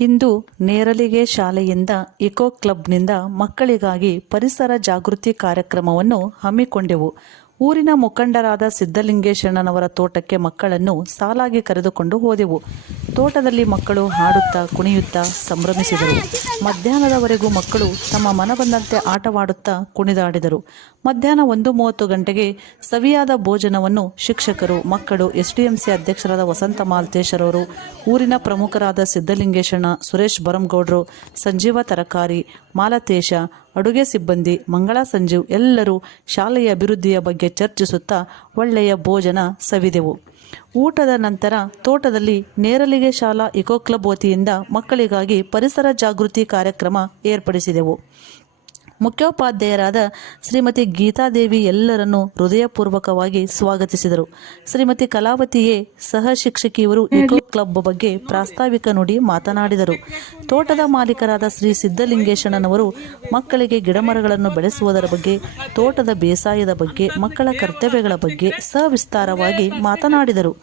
ಇಂದು ನೇರಲಿಗೆ ಶಾಲೆಯಿಂದ ಇಕೋ ಕ್ಲಬ್ನಿಂದ ಮಕ್ಕಳಿಗಾಗಿ ಪರಿಸರ ಜಾಗೃತಿ ಕಾರ್ಯಕ್ರಮವನ್ನು ಹಮ್ಮಿಕೊಂಡೆವು. ಊರಿನ ಮುಖಂಡರಾದ ಸಿದ್ದಲಿಂಗೇಶಣ್ಣನವರ ತೋಟಕ್ಕೆ ಮಕ್ಕಳನ್ನು ಸಾಲಾಗಿ ಕರೆದುಕೊಂಡು ಹೋದೆವು. ತೋಟದಲ್ಲಿ ಮಕ್ಕಳು ಹಾಡುತ್ತಾ, ಕುಣಿಯುತ್ತಾ ಸಂಭ್ರಮಿಸಿದರು. ಮಧ್ಯಾಹ್ನದವರೆಗೂ ಮಕ್ಕಳು ತಮ್ಮ ಮನಬಂದಂತೆ ಆಟವಾಡುತ್ತಾ ಕುಣಿದಾಡಿದರು. ಮಧ್ಯಾಹ್ನ ಒಂದು ಮೂವತ್ತು ಗಂಟೆಗೆ ಸವಿಯಾದ ಭೋಜನವನ್ನು ಶಿಕ್ಷಕರು, ಮಕ್ಕಳು, ಎಸ್ಡಿಎಂಸಿ ಅಧ್ಯಕ್ಷರಾದ ವಸಂತ ಮಾಲ್ತೇಶರವರು ಊರಿನ ಪ್ರಮುಖರಾದ ಸಿದ್ದಲಿಂಗೇಶಣ್ಣ ಸುರೇಶ್ ಬರಂಗೌಡ್ರು, ಸಂಜೀವ ತರಕಾರಿ, ಮಾಲತೇಶ ಅಡುಗೆ ಸಿಬ್ಬಂದಿ ಮಂಗಳಾ ಸಂಜೀವ್ ಎಲ್ಲರೂ ಶಾಲೆಯ ಅಭಿವೃದ್ಧಿಯ ಬಗ್ಗೆ ಚರ್ಚಿಸುತ್ತಾ ಒಳ್ಳೆಯ ಭೋಜನ ಸವಿದೆವು. ಊಟದ ನಂತರ ತೋಟದಲ್ಲಿ ನೇರಲಿಗೆ ಶಾಲಾ ಇಕೋ ಕ್ಲಬ್ ವತಿಯಿಂದ ಮಕ್ಕಳಿಗಾಗಿ ಪರಿಸರ ಜಾಗೃತಿ ಕಾರ್ಯಕ್ರಮ ಏರ್ಪಡಿಸಿದೆವು. ಮುಖ್ಯೋಪಾಧ್ಯಾಯರಾದ ಶ್ರೀಮತಿ ಗೀತಾದೇವಿ ಎಲ್ಲರನ್ನೂ ಹೃದಯಪೂರ್ವಕವಾಗಿ ಸ್ವಾಗತಿಸಿದರು. ಶ್ರೀಮತಿ ಕಲಾವತಿಯೇ ಸಹ ಶಿಕ್ಷಕಿಯವರು ಇಕೋ ಕ್ಲಬ್ ಬಗ್ಗೆ ಪ್ರಾಸ್ತಾವಿಕ ನುಡಿ ಮಾತನಾಡಿದರು. ತೋಟದ ಮಾಲೀಕರಾದ ಶ್ರೀ ಸಿದ್ದಲಿಂಗೇಶಣ್ಣನವರು ಮಕ್ಕಳಿಗೆ ಗಿಡಮರಗಳನ್ನು ಬೆಳೆಸುವುದರ ಬಗ್ಗೆ, ತೋಟದ ಬೇಸಾಯದ ಬಗ್ಗೆ, ಮಕ್ಕಳ ಕರ್ತವ್ಯಗಳ ಬಗ್ಗೆ ಸವಿಸ್ತಾರವಾಗಿ ಮಾತನಾಡಿದರು.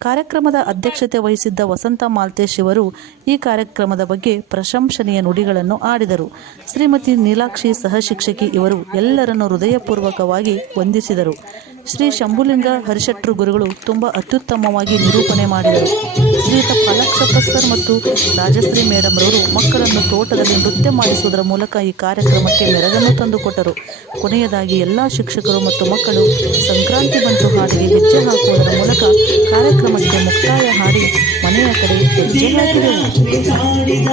ಕಾರ್ಯಕ್ರಮದ ಅಧ್ಯಕ್ಷತೆ ವಹಿಸಿದ್ದ ವಸಂತ ಮಾಲ್ತೇಶ್ ಇವರು ಈ ಕಾರ್ಯಕ್ರಮದ ಬಗ್ಗೆ ಪ್ರಶಂಸನೀಯ ನುಡಿಗಳನ್ನು ಆಡಿದರು. ಶ್ರೀಮತಿ ನೀಲಾಕ್ಷಿ ಸಹ ಶಿಕ್ಷಕಿ ಇವರು ಎಲ್ಲರನ್ನು ಹೃದಯಪೂರ್ವಕವಾಗಿ ವಂದಿಸಿದರು. ಶ್ರೀ ಶಂಭುಲಿಂಗ ಹರಿಶೆಟ್ರು ಗುರುಗಳು ತುಂಬ ಅತ್ಯುತ್ತಮವಾಗಿ ನಿರೂಪಣೆ ಮಾಡಿದರು. ಶ್ರೀಯುತ ಪಾಲಾಕ್ಷಪ್ಪ ಸರ್ ಮತ್ತು ರಾಜಶ್ರೀ ಮೇಡಮ್ ರವರು ಮಕ್ಕಳನ್ನು ತೋಟದಲ್ಲಿ ನೃತ್ಯ ಮಾಡಿಸುವುದರ ಮೂಲಕ ಈ ಕಾರ್ಯಕ್ರಮಕ್ಕೆ ಮೆರಗನ್ನು ತಂದುಕೊಟ್ಟರು. ಕೊನೆಯದಾಗಿ ಎಲ್ಲ ಶಿಕ್ಷಕರು ಮತ್ತು ಮಕ್ಕಳು ಸಂಕ್ರಾಂತಿ ಬಂತು ಹಾಡಿಗೆ ಹೆಜ್ಜೆ ಹಾಕುವುದರ ಮೂಲಕ ಕಾರ್ಯಕ್ರಮಕ್ಕೆ ಮುಕ್ತಾಯ ಹಾಡಿ ಮನೆಯ ಕಡೆ ಹೆಜ್ಜೆ ಹಾಕಿದೆವು